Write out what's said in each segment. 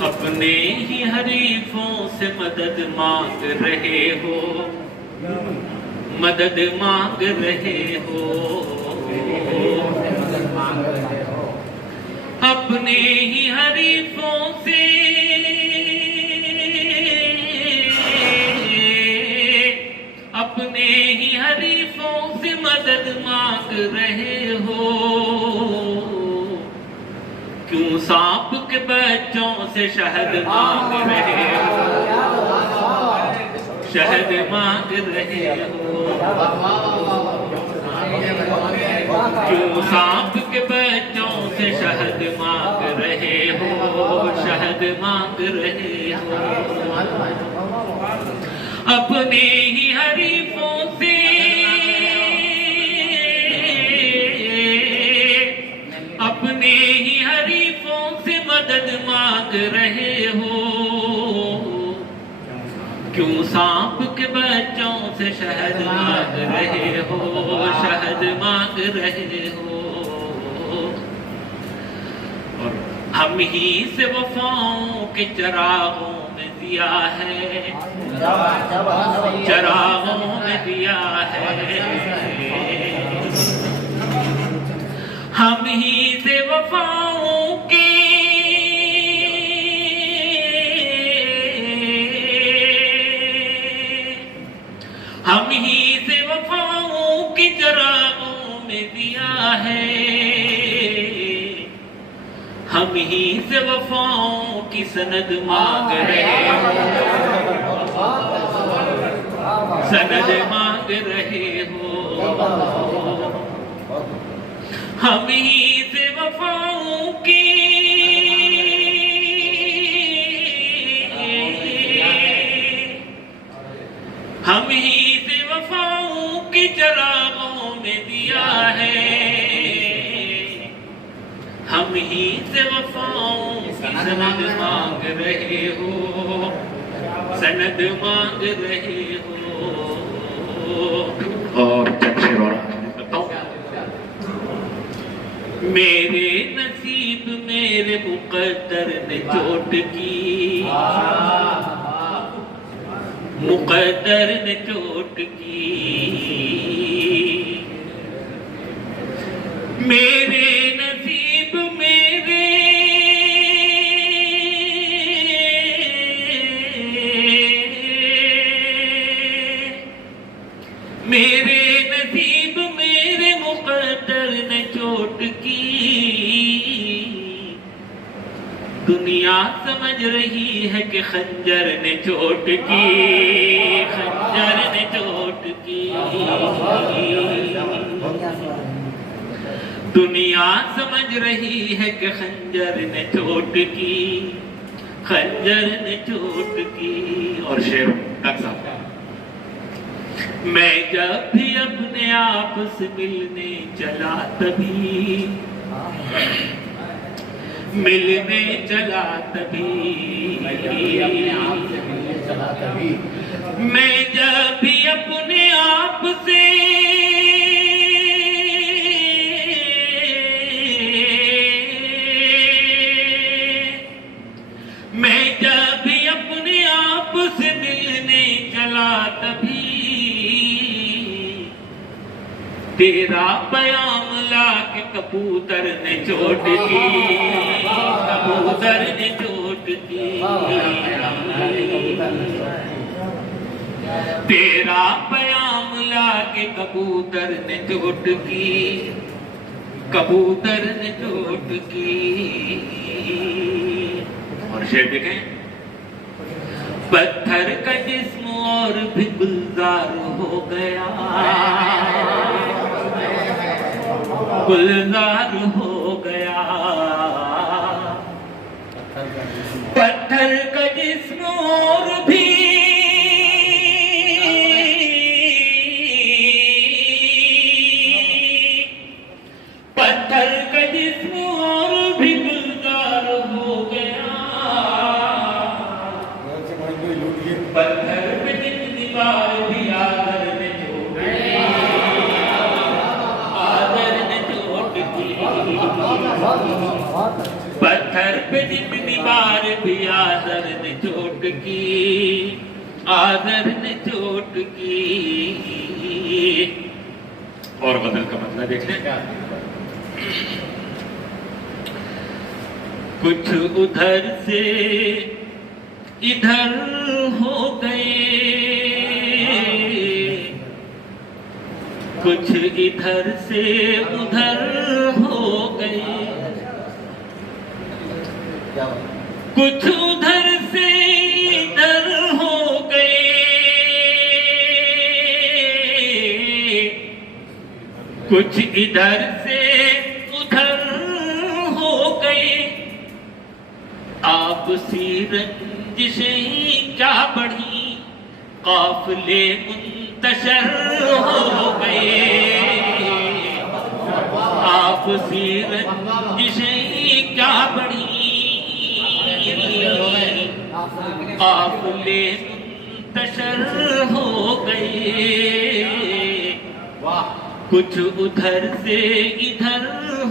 अपने ही हरीफों से मदद मांग रहे हो, मदद मांग रहे हो, अपने ही हरीफों से अपने ही हरीफों से मदद मांग रहे हो। क्यों सांप के बच्चों से शहद मांग रहे हो, शहद मांग रहे हो। क्यों सांप के बच्चों से शहद मांग रहे हो, शहद मांग रहे हो। अपने ही हरीफों से अपने ही हरीफों से मदद मांग रहे हो। क्यों सांप के बच्चों से शहद मांग रहे हो, शहद मांग रहे हो। और हम ही से वफाओं के चरागों में दिया है, चरागों में दिया है। हम ही से वफाओं के हम ही से वफाओं की चरागों में दिया है। हम ही से वफाओं की सनद मांग रहे हो, सनद मांग रहे हो। हम ही से वफाओं की हम ही से वफाओं की चरागों में दिया है। हम ही से वफाओं की सनद मांग रहे हो, सनद मांग रहे हो। और चंद्र बताओ, मेरे नसीब मेरे मुकद्दर ने चोट की, मुकद्दर ने चोट की। मेरे नसीब मेरे मेरे नसीब मेरे मुकद्दर ने चोट की। दुनिया समझ रही है कि खंजर ने चोट की, खंजर ने चोट की। दुनिया समझ रही है कि खंजर ने चोट की, खंजर ने चोट की। और शेर मैं जब भी अपने आप से मिलने चला तभी, मिलने चला तभी, मैं जब भी अपने आप से मैं जब भी अपने आप से मिलने चला तभी तेरा प्याम लाके कबूतर ने चोट की, कबूतर ने चोट की। तेरा प्याम लाके कबूतर ने चोट की, कबूतर ने चोट की। और शेर देखें, पत्थर का जिस्म और भी गुलजार हो गया, गुलजार हो गया। पत्थर का जिस्म और भी पत्थर का जिस्म और भी गुलजार हो गया। पत्थर पे जितनी बार भी आदर ने चोट की, आदर ने चोट की। इतनी बार भी आदर ने चोट की, आदर ने चोट की। और गजल का मतलब देख लें। कुछ उधर से इधर हो गए, कुछ इधर से उधर हो गए, कुछ उधर से इधर हो गए, कुछ इधर से उधर हो गए। आपसी रंजिशें क्या बढ़ी, काफिले मुंतशर हो गए। आपसी रंजिशें क्या बढ़ी, काफिले मुंतशर हो गए। कुछ उधर से इधर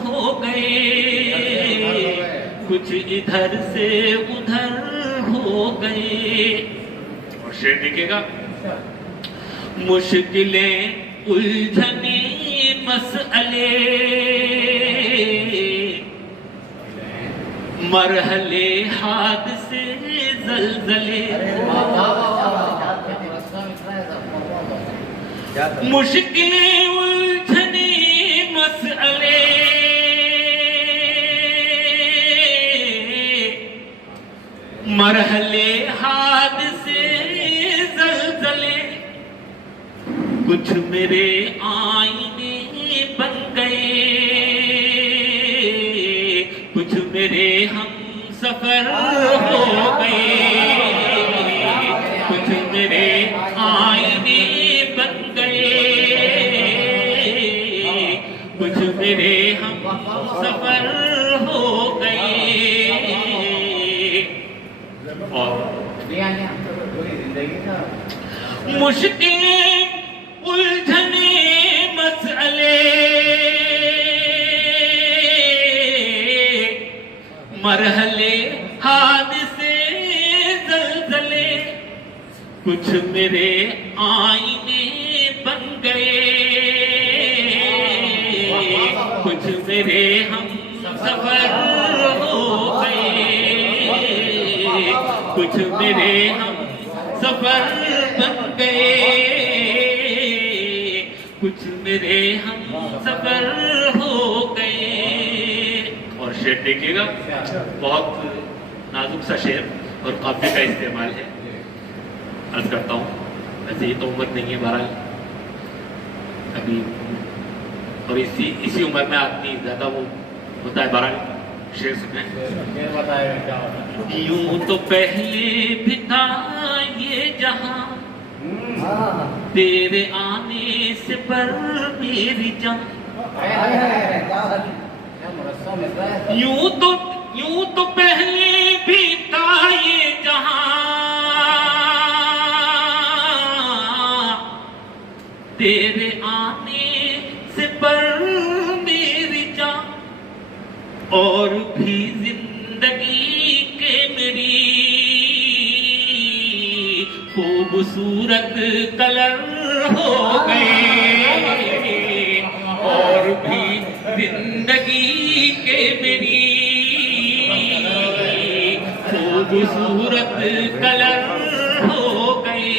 हो गए, कुछ इधर से उधर हो गए। और शेर देखिएगा। मुश्किलें उलझने मसले, मरहले हादसे जलजले, मुश्किलें उलझने मसले, मरहले हादसे जलजले। कुछ मेरे आईने बन गए, कुछ मेरे हम सफर हो गए, कुछ मेरे आईने बन गए, कुछ मेरे हम सफर हो गए। और मुश्किलें उलझने मसले, मरहले हादसे जलजले। कुछ मेरे आईने बन गए, कुछ मेरे हम सफर हो गए, कुछ मेरे हम सफर बन गए, कुछ मेरे हम सफर हो गए। और शेर देखिएगा, बहुत नाजुक सा शेर और काफी का इस्तेमाल है। अर्ज करता हूँ, वैसे ये तो उम्र नहीं है बहरहाल अभी, और इसी उम्र में आदमी ज्यादा वो होता है। बहरहाल शेर सुने। यूं तो पहले भी था ये जहां, तेरे आने से पर मेरी जान। यूं तो पहले भी था ये जहां, तेरे आने से पर मेरी जान। और भी जिंदगी के मेरी खूबसूरत कलर हो गए, और भी जिंदगी के मेरी खूबसूरत कलर हो गए,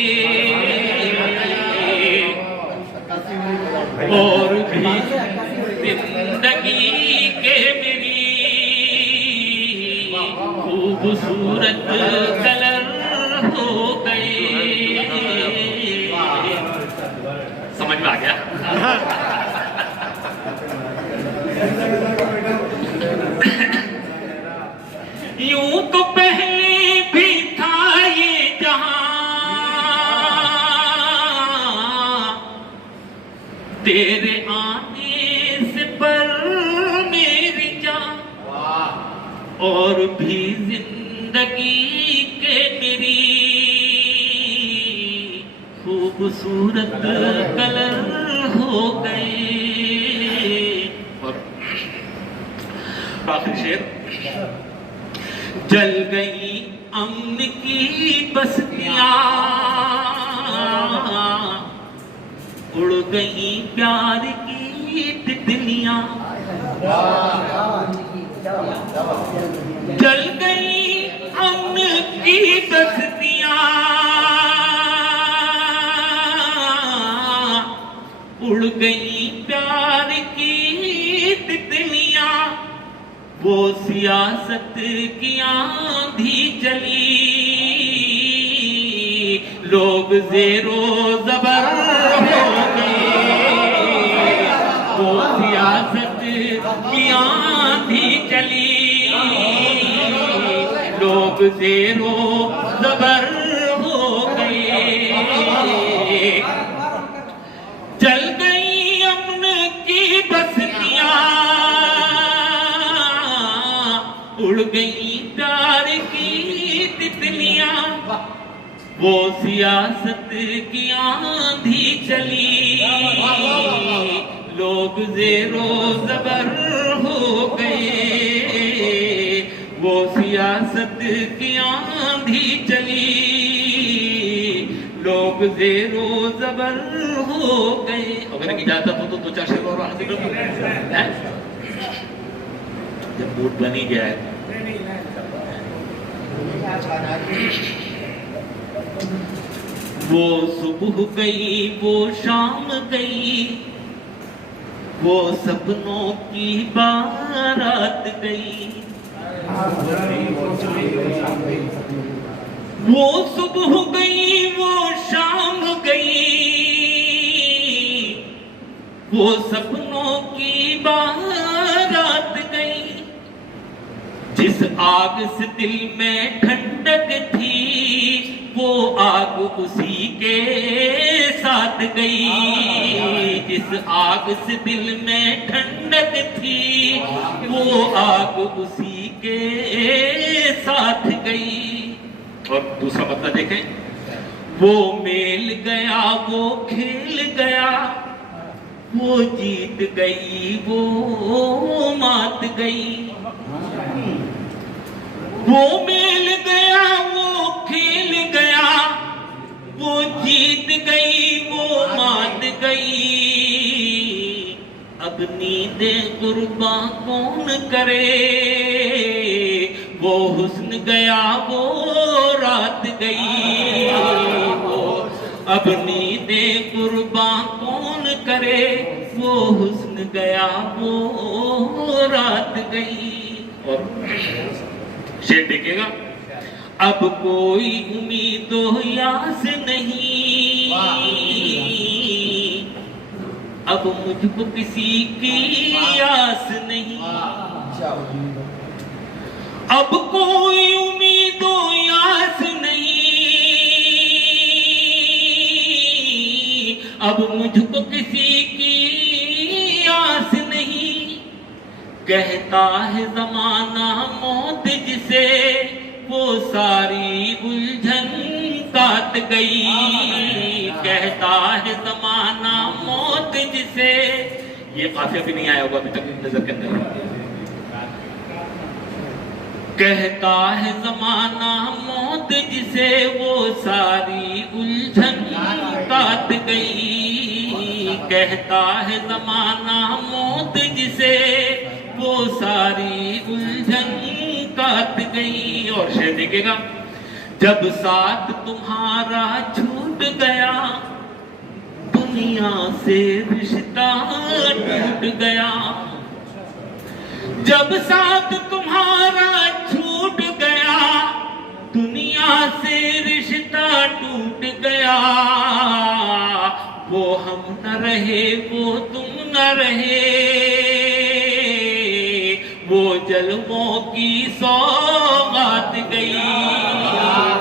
और भी जिंदगी के मेरी खूबसूरत कलर हो गए। समझ में आ गया? यूं तो पहले भी था ये जहां, तेरे आने से पर मेरी जान। और भी जिंदगी के मेरी खूबसूरत कलर हो गए। और आखिरी शेर। जल गई अमन की बस्तियां, उड़ गई प्यार की तितलियां, जल गई अमन की बस्तियां, उड़ गई प्यार की तितलियां, वो सियासत की आंधी चली, लोग ज़ेरो ज़बर हो गए, वो सियासत की आंधी चली, लोग ज़ेरो ज़बर हो गए, चल गई अमन की बस्तियां, उड़ गई प्यार की तितलियां, वो सियासत की आंधी चली, लोग ज़ेरो ज़बर हो गए, वो सियासत की आंधी चली, लोग ज़ेरो ज़बर हो गए। अगर इजाजत हो तो दो चार शेर और हाजिर करो। जब मूड बनी जाए वो सुबह गई, वो शाम गई, वो सपनों की बारात गई, वो सुबह गई, वो शाम गई, वो सपनों की बारात गई, जिस आग से दिल में ठंडक थी, वो आग उसी के साथ गई, जिस आग से दिल में ठंडक थी, वो आग उसी के साथ गई। और दूसरा मतलब देखें, वो मेल गया, वो खेल गया, वो जीत गई, वो मात गई, वो मेल गया, वो खेल गया, वो जीत गई, वो मात गई, अब नींदें कुर्बा कौन करे, वो हुस्न गया, वो रात गई, वो अब नींदें कुर्बा कौन करे, वो हुस्न गया, वो रात गई। और शेर देखिएगा, अब कोई उम्मीदो यास नहीं, अब मुझको किसी की आस नहीं, अब कोई उम्मीदो यास नहीं, अब मुझको किसी की आस नहीं, कहता है ज़माना मौत जिसे, वो सारी उलझन काट गई, कहता है ज़माना मौत जिसे, ये काफिया भी नहीं आया होगा अभी तक नजर के अंदर, कहता है ज़माना मौत जिसे, वो सारी उलझन काट गई, कहता है ज़माना मौत जिसे, वो सारी उलझन काट गई। और शेर देखिएगा, जब साथ तुम्हारा छूट गया, दुनिया से रिश्ता टूट गया, जब साथ तुम्हारा छूट गया, दुनिया से रिश्ता टूट गया, वो हम न रहे, वो तुम न रहे, वो जल्मों की सौगात गई,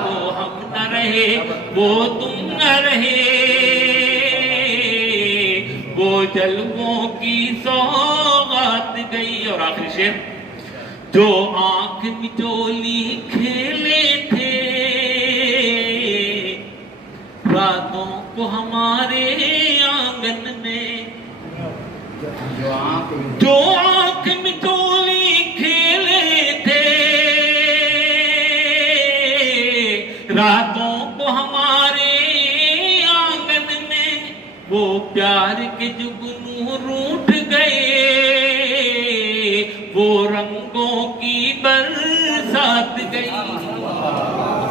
वो हम न रहे, वो तुम न रहे, वो जल्मों की सौगात गई। और आखिरी शेर, जो आंख मिचोली खेले थे, रातों को हमारे आंगन में, जो आंख मिचोली खेले थे, रातों को हमारे आंगन में वो प्यार के जुगनू रूठ गए, वो रंगों की बरसात गई।